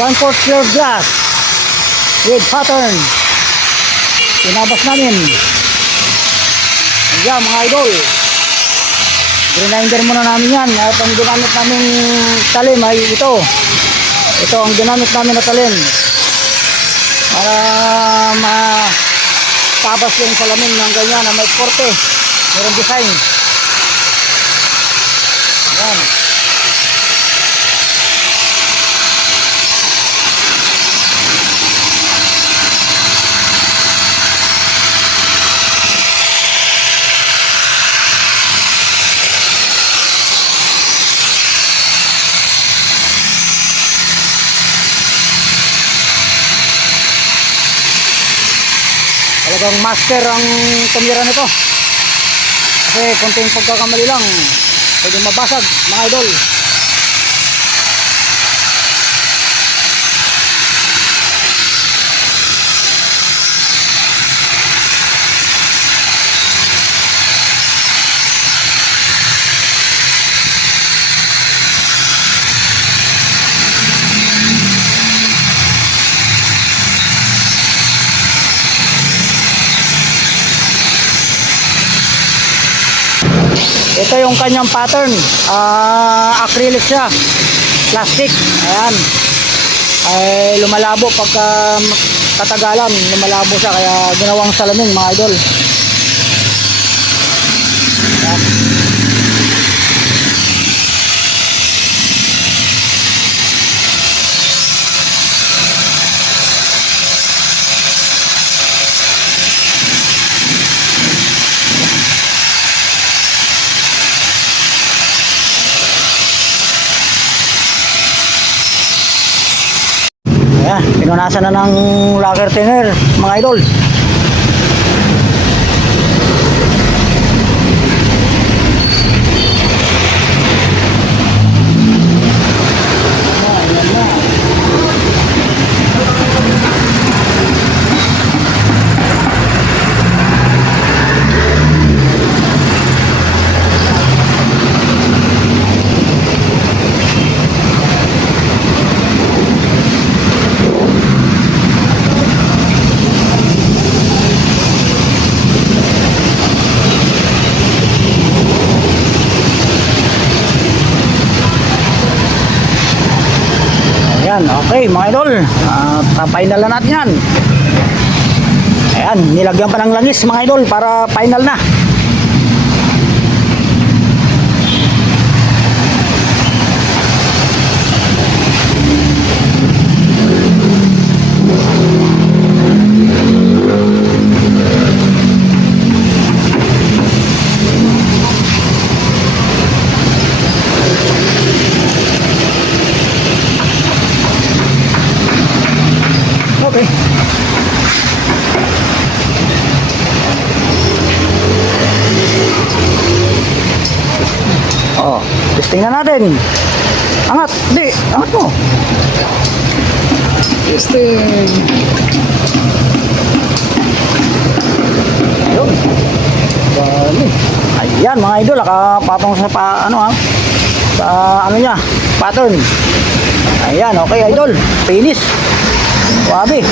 1/4 clear glass with pattern. Pinabas namin. Ayan mga idol, grinder muna namin yan. At ang ginamit namin talim ay ito ang ginamit namin na talim para matabas yung salamin ng ganyan na may korte, mayroong design. Ayan. Talagang master ang tumira nito kasi konting pagkakamali lang pwede mabasag mga idol. Ito yung kanyang pattern, acrylic siya, plastic. Ayan, ay lumalabo pagka katagalan, lumalabo siya kaya ginawang salamin mga idol. Ayan. Ayan, pinunasan na ng lacquer thinner mga idol. Ayan, okay mga idol, final na natin yan. Ayan, nilagyan pa ng langis mga idol para final na. Okay. Oh, testing na natin. Angat, di, angat mo. Testing. Ayun. Bali. Ayan mga idol, nakapatong sa sa ano niya, pattern. Ayan, okay idol, finish. Wabi.